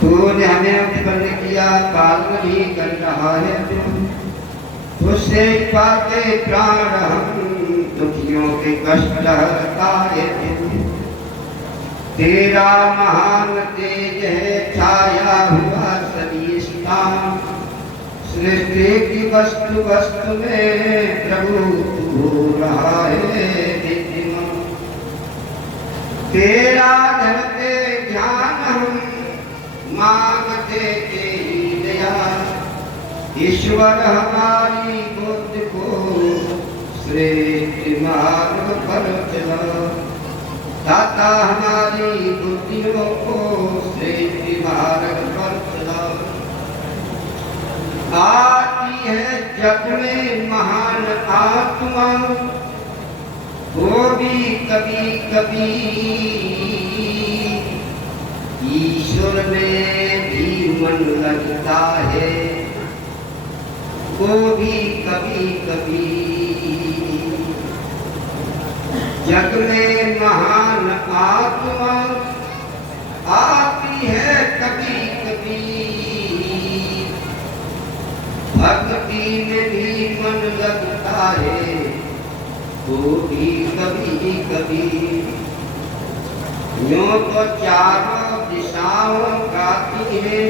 तूने हमें उत्पन्न किया, पालन भी कर रहा है तू। तुझसे पाते प्राण हम, दुखियों के कष्ट हरता है तू। तेरा महान तेज है छाया हुआ सभी स्थान। सृष्टि की वस्तु वस्तु में प्रभु तू रहा है विद्यमान। तेरा धरते ध्यान हम मांगते तेरी दया। ईश्वर हमारी बुद्धि को श्रेष्ठ मार्ग पर चला। दाता हमारी बुद्धियों को श्रेष्ठ मार्ग पर चला। आती है जग में महान आत्मा, वो भी कभी कभी ईश्वर में भी मन लगता है, वो भी कभी कभी। जग में महान आत्मा आती है कभी कभी, भक्ति में भी मन लगता है, वो भी कभी कभी। यूं तो चारों दिशाओं गाती है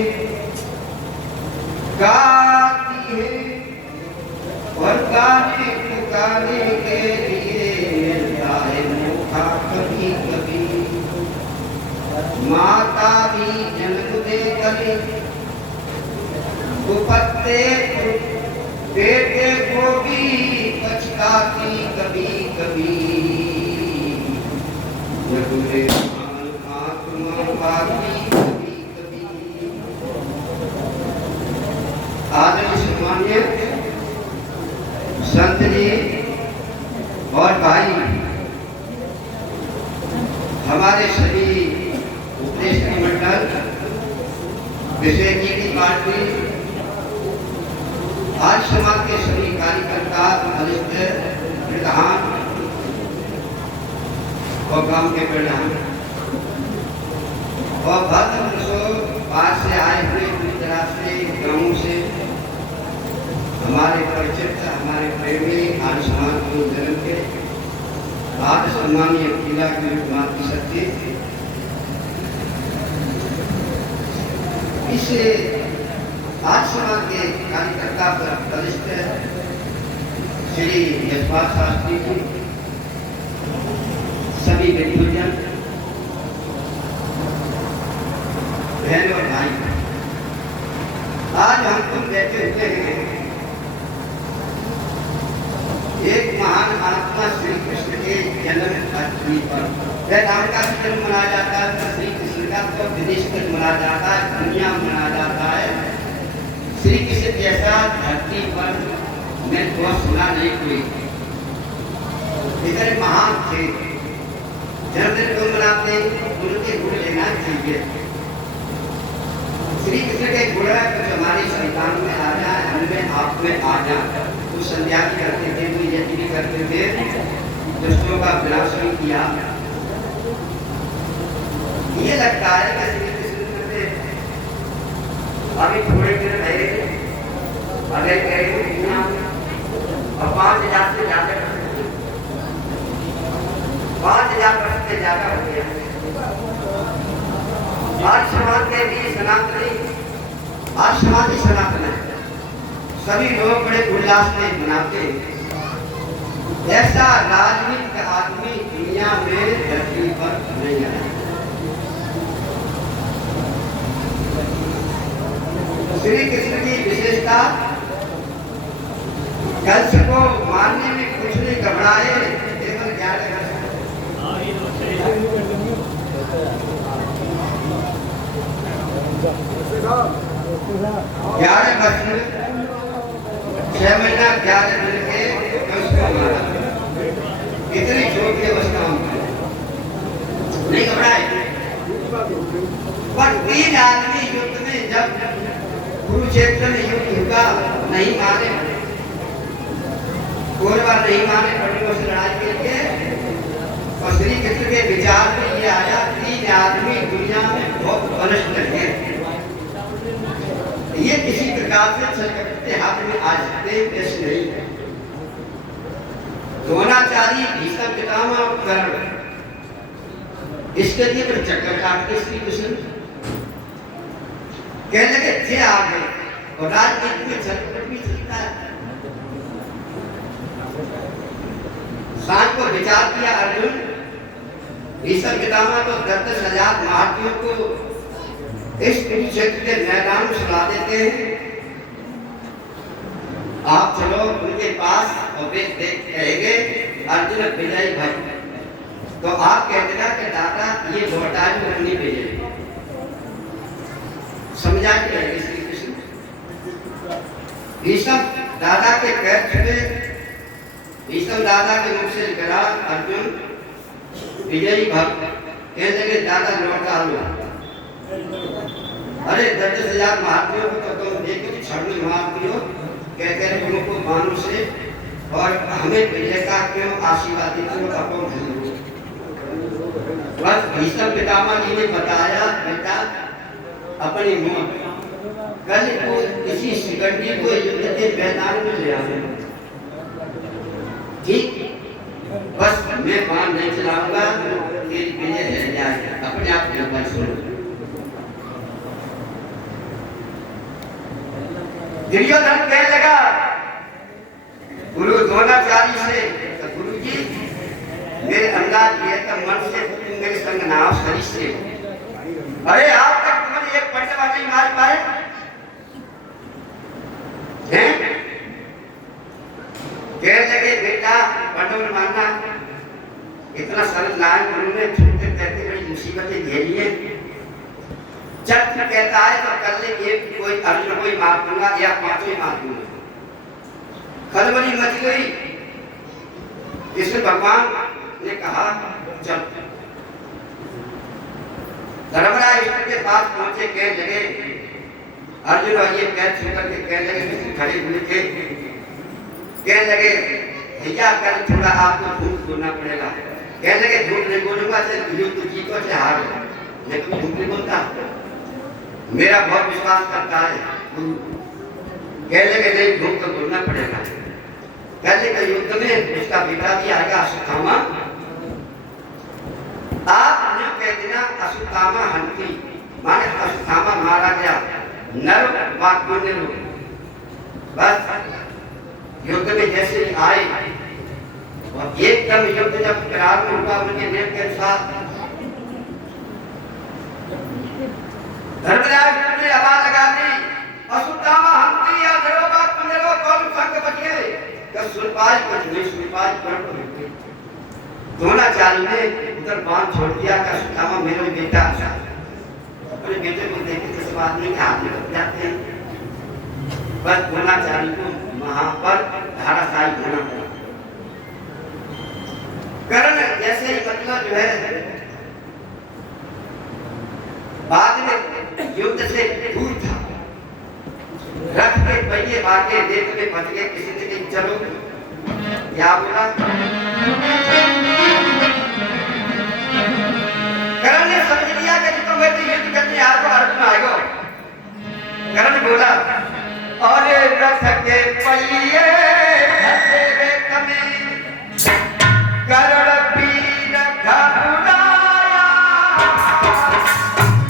और गाने पुकारे के लिए मिलता है मौका कभी कभी। माता भी जन्म दे करे कुपत्ते बेटे को भी पछताती कभी कभी। आदरणीय सम्मान्य संत जी और भाई, हमारे सभी उपदेश मंडल, विशेष जी की पार्टी, आज समाज के सभी कार्यकर्ता, वरिष्ठ प्रधान और गांव के प्रधान और भद्र पास से आए हुए पूरी तरह से गांवों से हमारे परिचित, हमारे प्रेमी आज समाज को जन्म के आज सम्मानीय किला की मातृ शक्ति इस आज समाज के कार्यकर्ता पर वरिष्ठ श्री यशपाल शास्त्री जी, सभी विद्वजन, बहन और भाई, आज हम तुम बैठे हुए हैं एक महान आत्मा श्री कृष्ण के जन्म अष्टमी पर। राम का भी जन्म मनाया जाता है, श्री कृष्ण का तो विदेश तक मनाया जाता है, दुनिया में मनाया जाता है। श्री कृष्ण जैसा धरती पर मैं तो सुना नहीं कोई। इतने महान थे, जन्मदिन क्यों मनाते, उनके गुण लेना चाहिए। श्री कृष्ण के गुण कुछ हमारी संतान में आ जाए, हमें आप में आ जाए। कुछ संध्या भी करते थे, यज्ञ भी करते थे, दुष्टों का विनाश भी किया। ये लगता है कि श्री कृष्ण से अभी थोड़े दिन रहे, अगर करें और 5000 से ज्यादा 5000 वर्ष से ज्यादा हो गया। आज समाज के भी सनातनी, आज समाज ही सनातन है, सभी लोग बड़े उल्लास में मनाते हैं। ऐसा राजनीतिक आदमी दुनिया में धरती पर नहीं आया। श्री कृष्ण की विशेषता, कंस को मारने में कुछ नहीं घबराए, केवल 11 वर्ष 6 महीना 11 दिन के कंस को मारा। इतनी छोटी अवस्था नहीं घबराए। पर 3 आदमी युद्ध में जब कुरुक्षेत्र में युद्ध हुआ, नहीं मारे, कौरव नहीं मारे, पटुओं से लड़ाई के आदमी दुनिया में बहुत बलिष्ठ है। ये किसी प्रकार से छलकते हाथ में आ सकते प्रश्न नहीं है। द्रोणाचार्य भीष्म पितामह और कर्ण इसके लिए फिर चक्कर काट के श्री कृष्ण कहने लगे जे आ गए। और राजनीति में छलकट भी चलता है। सांझ को विचार किया अर्जुन भीष्म पितामह तो 10,000 महारथियों को इस क्षेत्र के मैदान में सुला देते हैं। आप चलो उनके पास और वे देख कहेंगे अर्जुन विजय भाई, तो आप कह देगा कि दादा ये लौटा नहीं भेजे। समझा के श्री कृष्ण भीष्म दादा के पैर छुए। भीष्म दादा के मुख से निकला अर्जुन विजयी भक्त। कहने लगे दादा लौटा लो। अरे 10,000 महारथियों को तो तुम देख के छड़ में मार दियो, कहते हैं तुमको बाणों से, और हमें विजय का क्यों आशीर्वाद देते हो अपन। बस भीष्म पितामह जी ने बताया बेटा अपनी मौत कल को किसी शिकंडी को युद्ध के मैदान में ले आए। ठीक, बस मैं बाण नहीं चलाऊंगा तेरी विजय रह जाएगी। अपने आप की बात सुनो। दुर्योधन कहने लगा गुरु द्रोणाचार्य से, तो गुरु जी मेरे अंदाज ये तो मन से तुम मेरे संग ना हो शरीर से। अरे आप तक तुम्हारी एक पटवा नहीं मार पाए हैं? कह लगे बेटा पंडव ने मानना इतना सरल नारायण गुरु ने छूटते कहते बड़ी मुसीबतें घेरी है। जब कहता है तो कर ले एक कोई अर्जुन कोई मार दूंगा या 5 ही मार दूंगा। खलबली मच गई। कृष्ण भगवान ने कहा चल। धर्मराज के पास पहुंचे, कहने लगे अर्जुन और ये पैर छू करके कहने लगे खड़े हुए थे। कहने लगे भैया कल थोड़ा आपको झूठ बोलना पड़ेगा। कहने लगे झूठ नहीं बोलूंगा, युद्ध जीतो चाहे हारो, लेकिन झूठ नहीं बोलता। मेरा बहुत विश्वास करता है। कहने लगे नहीं झूठ तो बोलना पड़ेगा। कहने के युद्ध में उसका बेटा भी आएगा अश्वत्थामा। आप ने कह देना अश्वत्थामा हंती, माने अश्वत्थामा मारा गया। नर वाक्यों ने बस युद्ध में जैसे ही आए और एकदम युद्ध जब करार में हुआ उनके नियम के अनुसार धर्मराज ने आवाज लगा दी अश्वत्थामा हंती या धरोगा पंद्रह कौन संग बचे। तो सुन पाए कुछ नहीं सुन पाए पर द्रोणाचार्य ने उधर बाण छोड़ दिया कि अश्वत्थामा मेरा बेटा। अपने बेटे को देख के सब आदमी के हाथ में लग जाते हैं। बस द्रोणाचार्य को वहां पर धाराशायी होना पड़ा। कर्ण जैसे ही मतलब जो है बाद में युद्ध से दूर था। रथ के पहिए भागे देख में बच गए। किसी ने कहा चलो क्या बोला। कर्ण ने समझ लिया कि तुम ऐसे युद्ध करने आ तो अर्जुन आएगा। कर्ण बोला और रथ के पहिए फंसे रे तमे कर्ण वीर घबराया।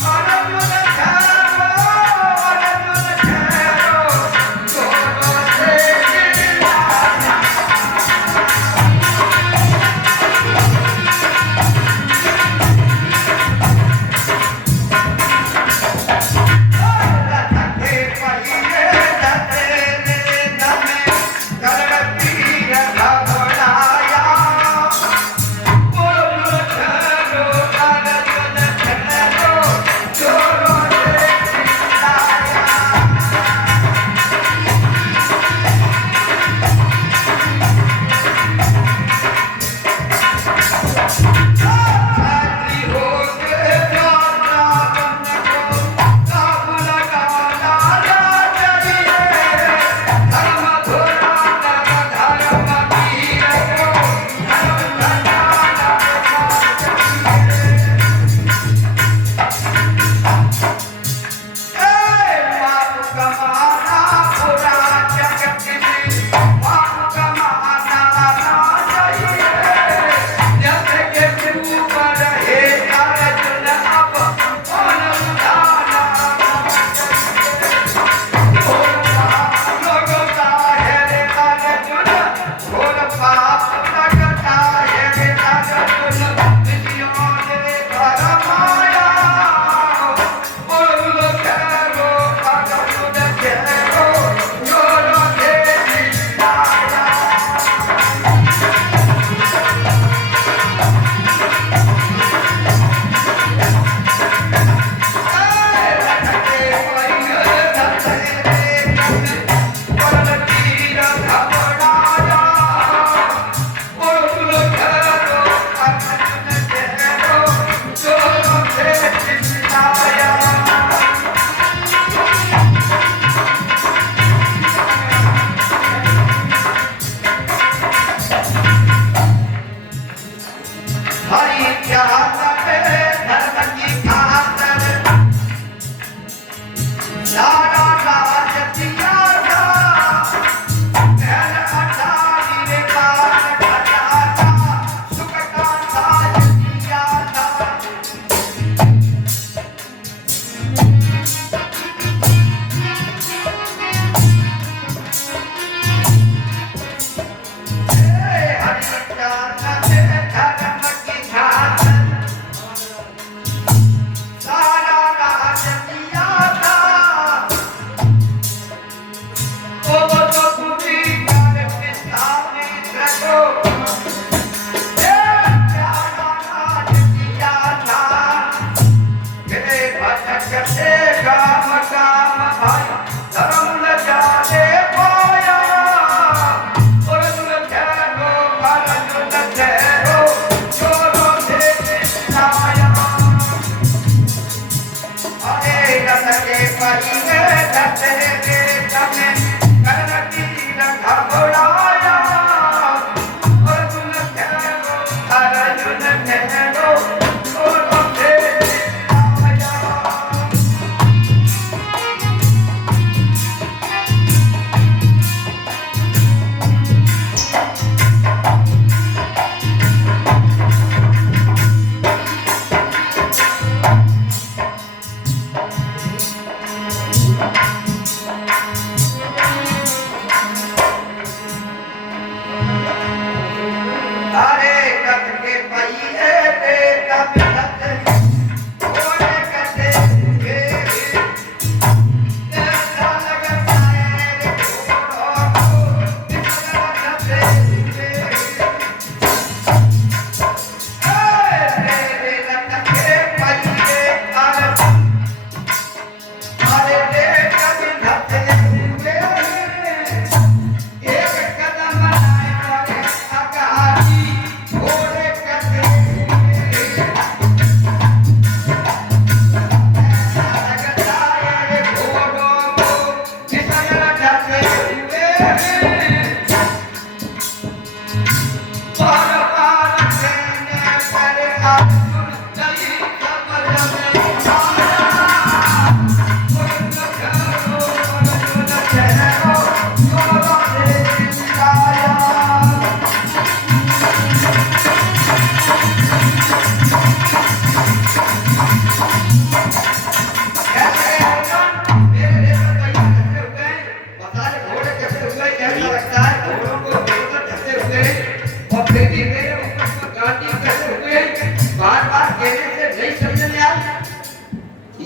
अर्जुन ठहरो दोनों से चिल्लाया।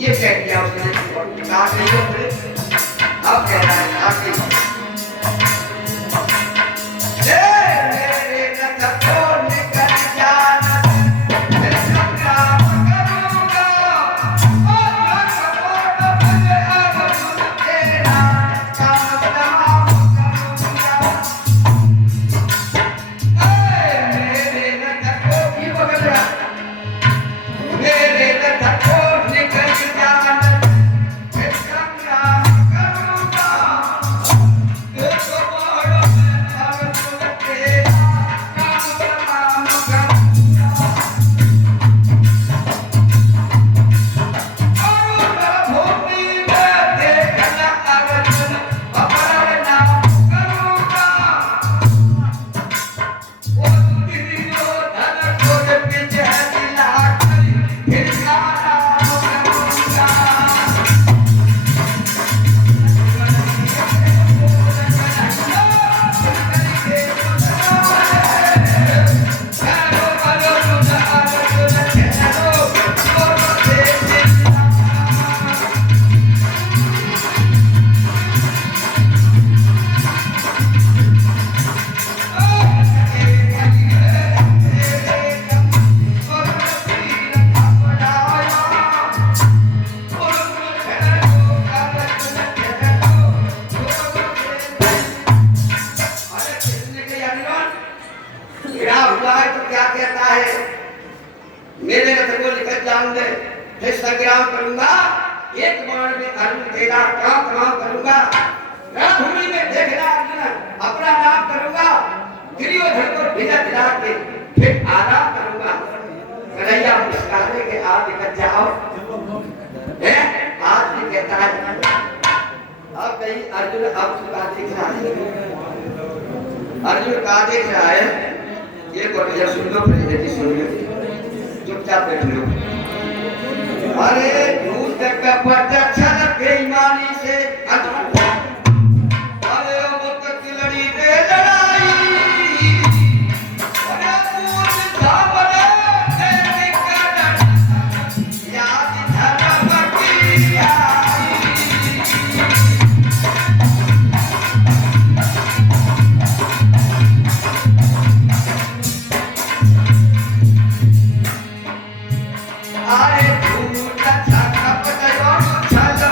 ये कह दिया उसने कहा नहीं हो फिर अब कह रहा है आगे मेरे रथ को निकल जाऊं दे फिर संग्राम करूंगा एक बाण में अर्जुन तेरा काम तमाम करूंगा रणभूमि में देखना अर्जुन अपना नाम करूंगा दुर्योधन को भिजा दिला के फिर आराम करूंगा कन्हैया मुस्कुराने के आप निकल जाओ है आज भी कहता है अब कहीं अर्जुन अब का देख रहा है अर्जुन का देख रहा है एक और भैया सुन लो फिर सुन लो चुपचाप बैठ लो अरे दूध का पट्टा छल बेईमानी से अरे वो तक लड़ी रे लड़ाई अरे पूर्ण धावने तेरे कदम याद धर्म की आई अरे दूध का छल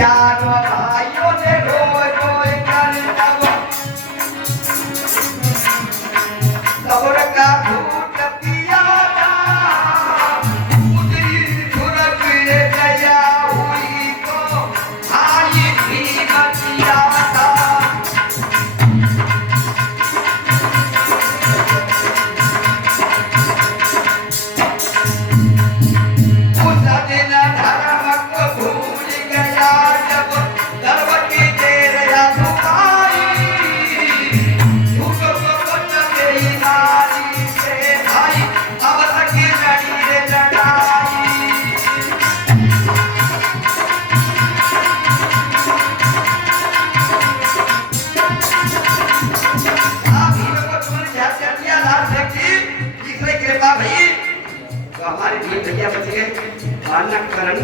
चारों भाइयों ने रोए रोए कर तब का घूट पिया था उतरी खुरक गया हुई को आई भी बचिया था उस दिन धर्म को भूल गया जब गर्व की देर अधुराई झूठ को बच गई नारी से भाई अब तक लड़ी रे लड़ाई आप ही लोगों को झटिया लाल देखी तीसरे कृपा भई तो हमारे भी भैया बच गए पालना करण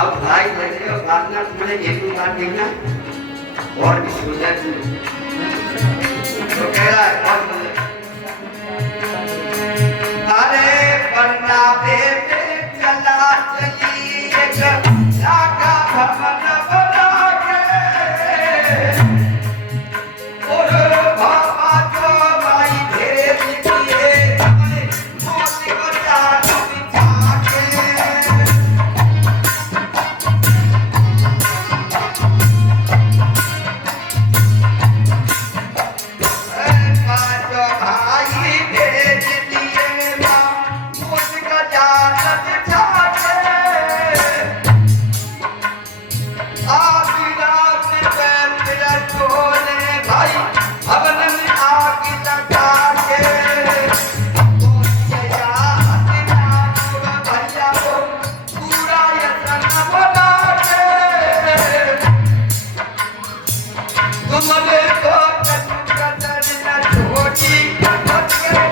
अब भाई लगे और पालना तुम्हारे एक दो बार देखना और भी सुंदर तो कह रहा है बहुत सुंदर अरे पन्ना पे चला चली एक लाका भवन बना के और बाबा जो भाई भेज दिए अपने मौत को जान बिछा के पांचों भाई भेज दिए मां मौत को जान बिछा के आधी रात में मेरा चोले भाई भवन में आग लगा के भैया को पूरा यत्न बना के तुमने तो कदर न छोड़ी बच गए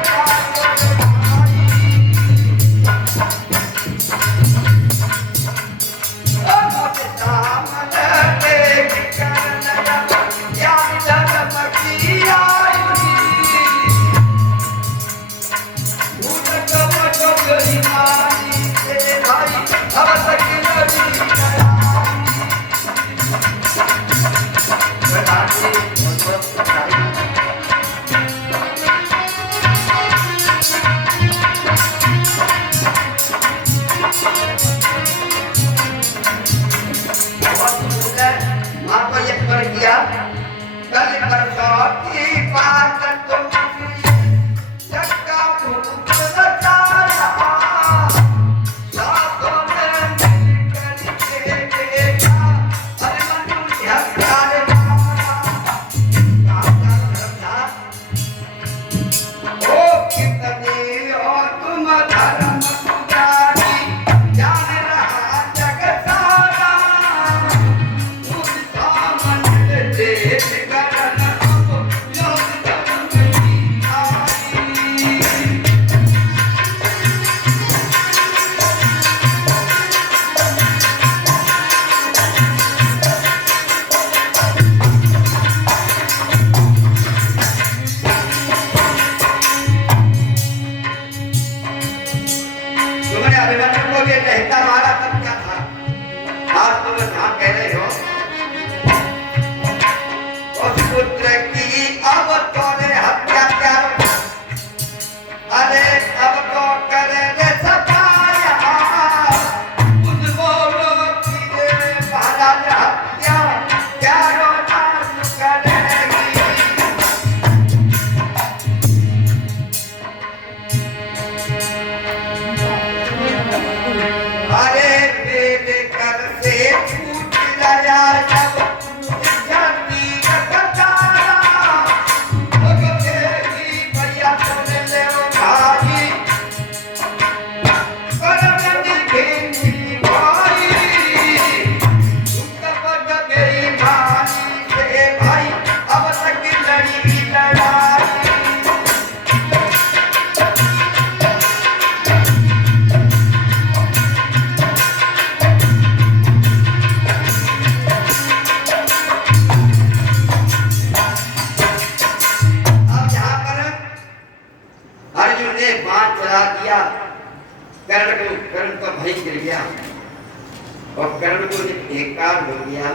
और कर्ण को जब एक कार हो गया,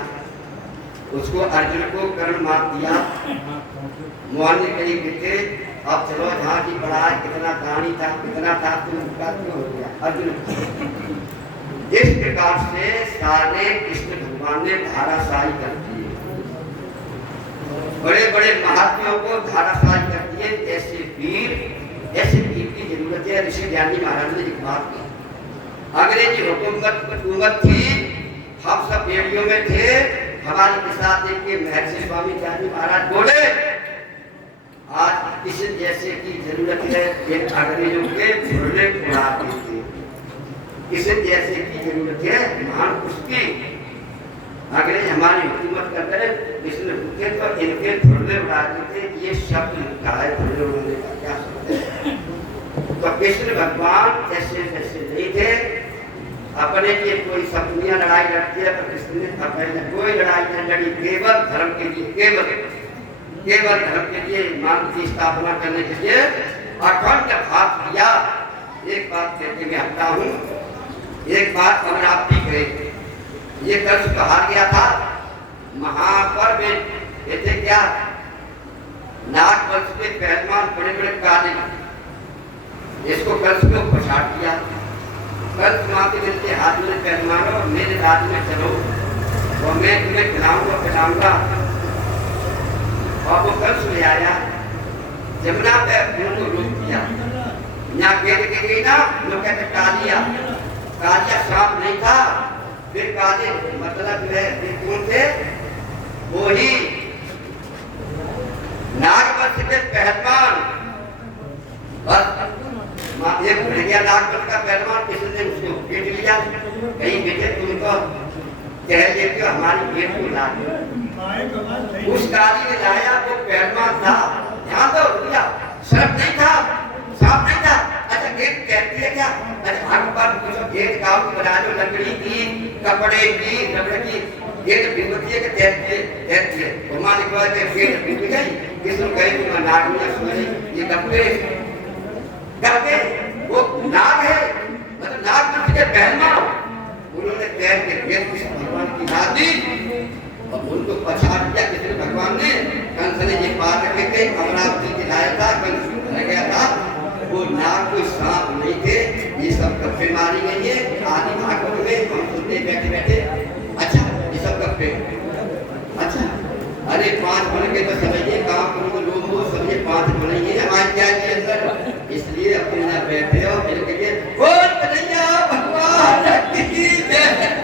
उसको अर्जुन को कर्ण मार दिया। मोहन ने कही बेटे अब चलो, जहाँ की पढ़ाई कितना दानी था कितना था, तुम क्यों हो गया अर्जुन। इस प्रकार से सारे कृष्ण भगवान ने धाराशाही कर दिए, बड़े बड़े महात्माओं को धाराशाही कर दिए। ऐसे वीर की जरूरत है। ऋषि ज्ञानी महाराज ने एक बात की, अंग्रेजी हुकूमत थी, हम सब बेड़ियों में थे, हमारे के साथ देख के महर्षि स्वामी ज्ञानी महाराज बोले आज किसी जैसे की जरूरत है, इन अंग्रेजों के झुर्रे उड़ा देते। किसी जैसे की जरूरत है, महान उसकी अंग्रेज हमारी हुकूमत करते रहे, इसलिए रुके तो इनके झुर्रे उड़ा देते। ये शब्द लिखा है, झुर्रे उड़ाने का क्या शब्द है। तो कृष्ण भगवान ऐसे जैसे नहीं थे, अपने लिए कोई सब दुनिया लड़ाई लड़ती है, तो कृष्ण ने अपने कोई लड़ाई नहीं लड़ी, केवल धर्म के लिए, केवल धर्म के लिए, मान की स्थापना करने के लिए अखंड भाव किया। एक बात कहते मैं हटता हूँ, एक बात अगर आप भी करें, ये कर्ज कहा गया था महापर्व कहते क्या, नाग वंश के पहलवान बड़े बड़े काले, इसको कर्ज को पछाड़ दिया। कर्ज माते मिलते हाथ में पहलवानों, मेरे राज्य में चलो और मैं तुम्हें खिलाऊंगा। और वो कर्ज ले आया, जमुना पे उनको रोक दिया। यहाँ गेट के गई ना, लोग कहते कालिया सांप नहीं था, फिर काले मतलब जो है कौन थे, वो ही नागवंश के पहलवान। और एक भैया नागवंश का पहलवान, किसी ने उसको पीट लिया, कहीं बेटे तुमको कह देते हो हमारी गेट को ला दो। उस काली ने लाया, वो पहलवान था, ध्यान दो रुपया, शर्त नहीं था, सांप नहीं था। अच्छा गेट कहती है क्या, अच्छा आगे बात पूछो, गेट गाँव की बना दो, लकड़ी की, कपड़े की, रबड़ की, गेट बिगड़ती है कि तैरती है। भगवान ने कहा कि गेट बिगड़ गई, किसने कहे तुम नाग में सोए, ये कपड़े करके वो नाग है, मतलब नाग में के पहलवान, उन्होंने तैर के गेट कृष्ण भगवान की ला दी और उनको पछाड़ दिया। कृष्ण भगवान ने कंस ने ये बात रखे थे, अमरावती दिलाया था, कंस रह गया था, वो नाग कोई सांप नहीं थे। ये सब गप्पे मारी गई है आदि भागवत में, हम सुनते बैठे बैठे। अच्छा ये सब गप्पे, अच्छा अरे 5 बन के तो समझिए, काम करो लोग वो समझे 5 बनेंगे हमारे क्या के अंदर, इसलिए अपने यहाँ बैठे हो मिल के बोल कन्हैया भगवान की जय।